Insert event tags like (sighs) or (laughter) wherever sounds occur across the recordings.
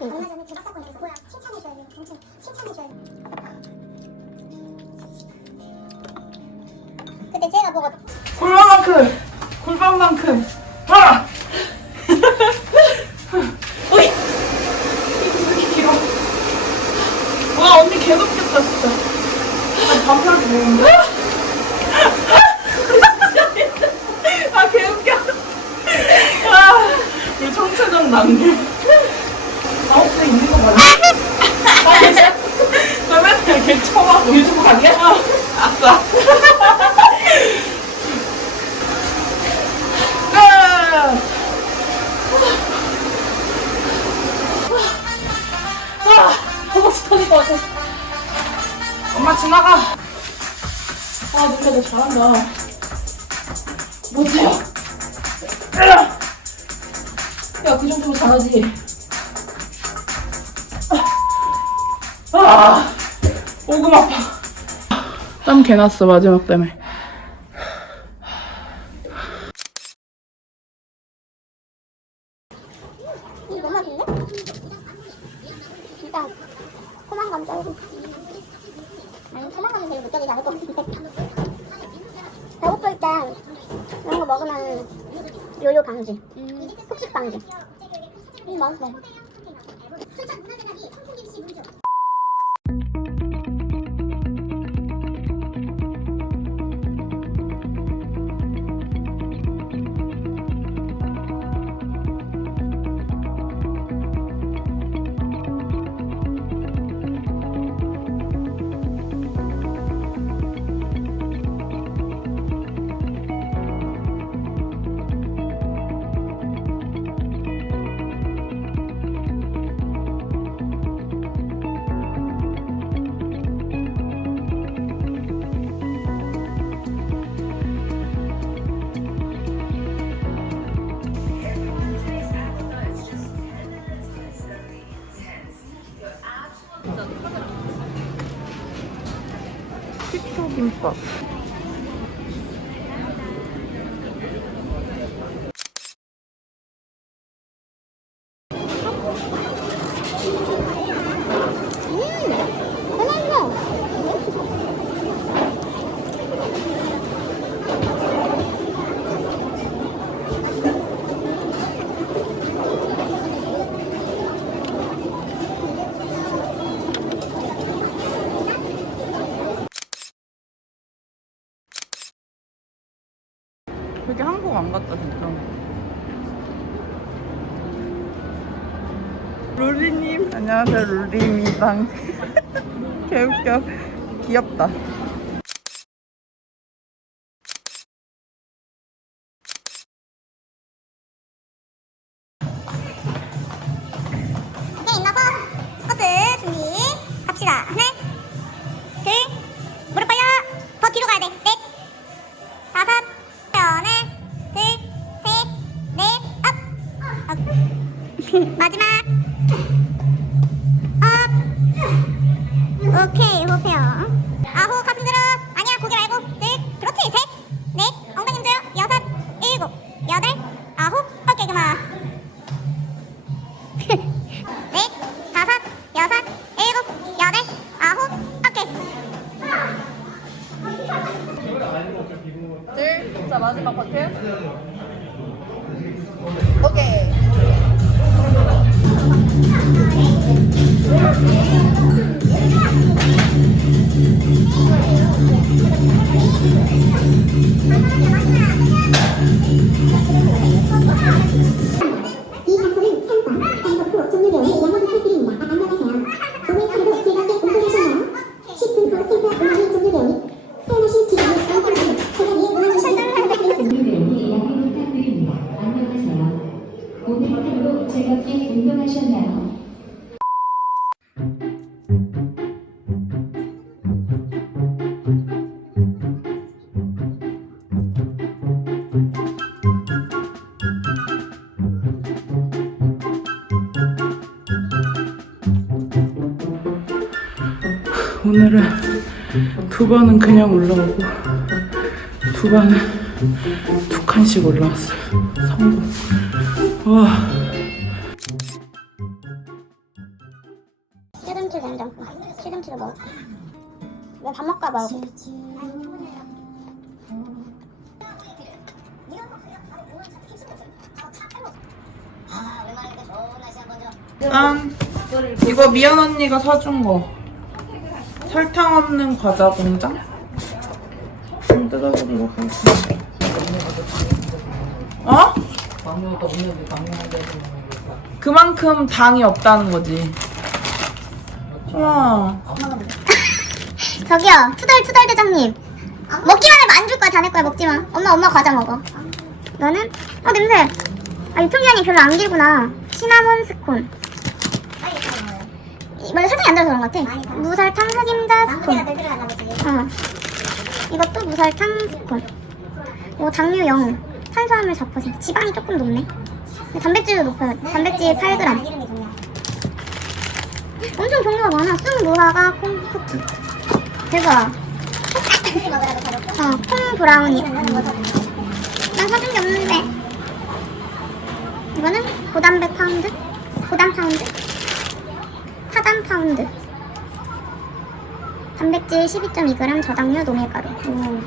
얼마 전에 교사 사건 있어서 뭐야 칭찬해줘야 돼 당첨 칭찬해줘야 돼 그때 제가 먹었던 골반만큼 골반만큼 아! (laughs) 어이 이거 왜 이렇게 길어 와 언니 개덥겠다 진짜 아, 밤새워도 되는데? 한번 못해요. 야, 그 정도로 잘하지. 아, 아 오금 아파. 땀 개났어, 마지막 때문에. 요요 방지, 음. 폭식 방지. 음, 맛있어. Yun po. 룰리님 안녕하세요 룰리입니다. (laughs) 개웃겨. 귀엽다. (laughs) 마지막. 하나 갈게요. 오케이. 오늘은 두 번은 그냥 올라오고 두 번은 두 칸씩 올라왔어요. 성공. 와. 시금치 냉장고. 아, 시금치를 먹어. 뭐, 왜밥 먹고 와봐. 짠. 아, 이거 미연 언니가 사준 거. 설탕 없는 과자 공장? 좀 뜯어보도록 하겠습니다. 어? 그만큼 당이 없다는 거지. 우와. (laughs) 저기요, 투덜 투덜 대장님. 먹기만 해봐, 안줄 거야, 다 내 거야, 먹지 마. 엄마, 엄마 과자 먹어. 너는? 어, 냄새. 아, 유통기한이 별로 안 길구나. 시나몬 스콘. 이- 원래 설탕이 안 들어서 그런 것 같아. 무설탕 흑임자 스콘. 어. 이것도 무설탕 스콘. 오, 당류 0. 탄수화물 4%. 지방이 조금 높네. 근데 단백질도 높아요. 단백질 8g. 엄청 종류가 많아. 쑥 무화과 콩 쿠키. 대박. 어, 콩 브라우니. 난 사준 게 없는데. 이거는 고단백 파운드, 고단 파운드, 타단 파운드. 단백질 12.2g, 저당류, 노밀가루. 오.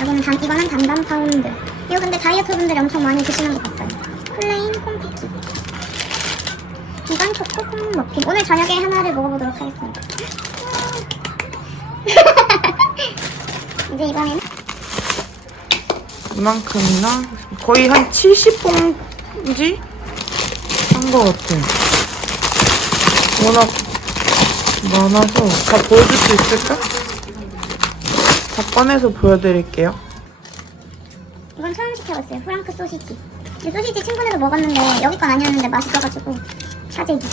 이거는 단, 이거는 단단 파운드. 이거 근데 다이어트 분들이 엄청 많이 드시는 것 같아요. 플레인 콩쿠키. 비건 초코 콩 머핀. 오늘 저녁에 하나를 먹어보도록 하겠습니다. (laughs) 이제 이번에는 이만큼이나 거의 한 70봉지 한 것 같아. 워낙 많아서 다 보여줄 수 있을까? 다 꺼내서 보여드릴게요. 이건 처음 시켜봤어요. 프랑크 소시지. 이 소시지 친구네도 먹었는데 여기 건 아니었는데 맛있어가지고 사재기.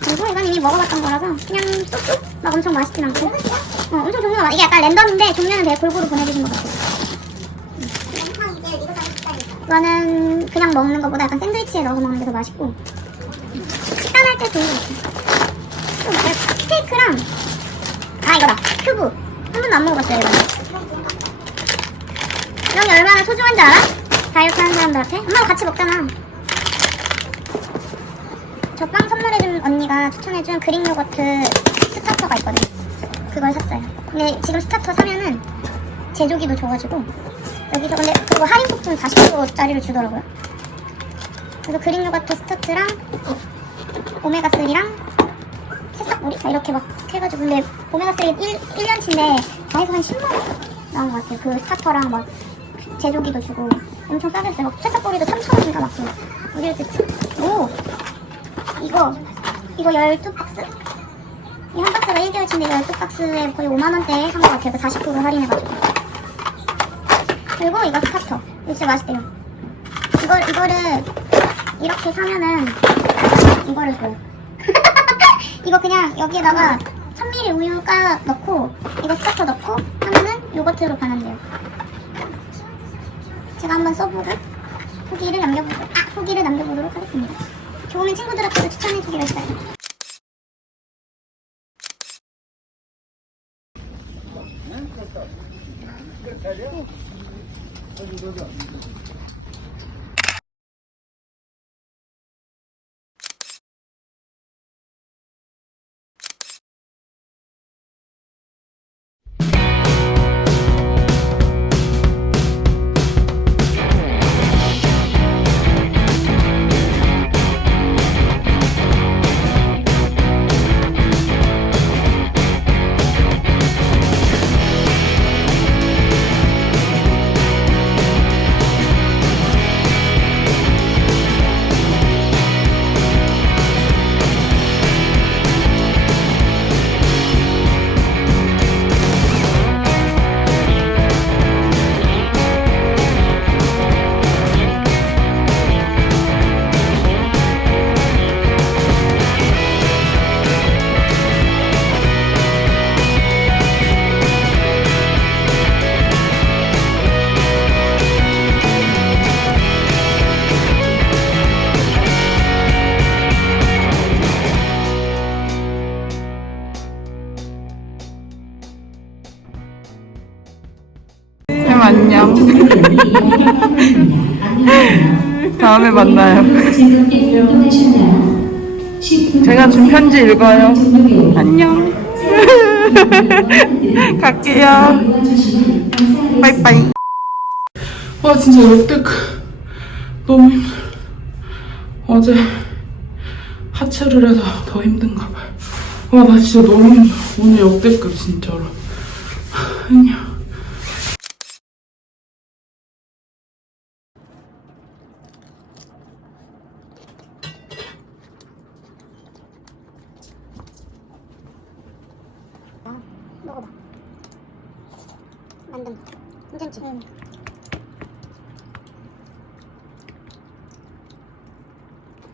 그리고 이건 이미 먹어봤던 거라서 그냥 쏙쏙 막 엄청 맛있진 않고 어, 엄청 종류가 많아. 이게 약간 랜덤인데 종류는 되게 골고루 보내주신 것 같아요. 이거는 그냥 먹는 것보다 약간 샌드위치에 넣어서 먹는 게 더 맛있고 식단할 때 좋은 것 같아요. 또 뭐야? 스테이크랑 아 이거다 큐브 한 번도 안 먹어봤어요 이거. 이런 게 얼마나 소중한 줄 알아? 다이어트 하는 사람들한테? 엄마가 같이 먹잖아. 저 빵 선물해준 언니가 추천해준 그릭 요거트 스타터가 있거든. 그걸 샀어요. 근데 지금 스타터 사면은 제조기도 줘가지고 여기서 근데 그거 할인 쿠폰 40%짜리를 주더라고요. 그래서 그릭 요거트 스타트랑 오메가3랑 새싹구리 이렇게 막 해가지고 근데 오메가3 1, 1년치인데 다 해서 한 10만원 나온 것 같아요. 그 스타터랑 막 제조기도 주고 엄청 싸게 했어요. 막 새싹꼬리도 3,000원인가 막 그. 어디를 듣지? 오! 이거 이거 12박스? 이 한 박스가 1개월치인데 12박스에 거의 5만원대에 한것 같아요. 그40% 할인해가지고. 그리고 이거 스타터. 이거 진짜 맛있대요. 이걸, 이거를 이렇게 사면은 이거를 줘요. (laughs) 이거 그냥 여기에다가 1000ml 우유 까 넣고 이거 스타터 넣고 하면은 요거트로 변한대요. 제가 한번 써보고 후기를 남겨보도록 아 후기를 남겨보도록 하겠습니다. 좋으면 친구들한테도 추천해 주기로 했어요. 쌤 다음에 만나요. 제가 준 편지 읽어요. 안녕. (laughs) 갈게요. 빠이빠이. 와 진짜 역대급 너무 힘들어. 어제 하체를 해서 더 힘든가 봐요. 와 나 진짜 너무 힘들어. 오늘 역대급 진짜로. (sighs) 안녕. 먹어봐. 만든 괜찮지? 응.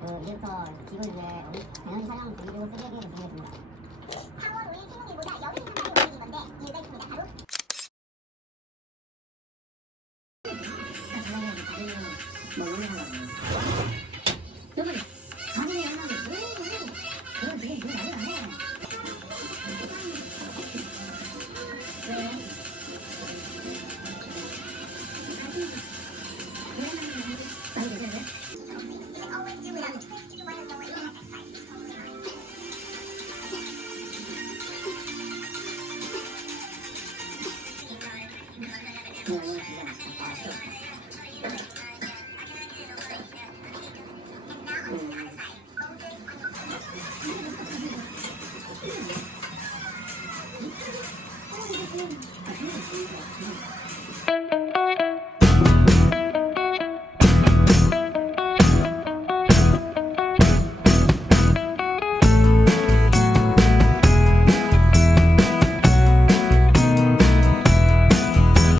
그 이제부터 기본 이제 에너지 사용 정기적으로 쓰레기를 드리겠습니다.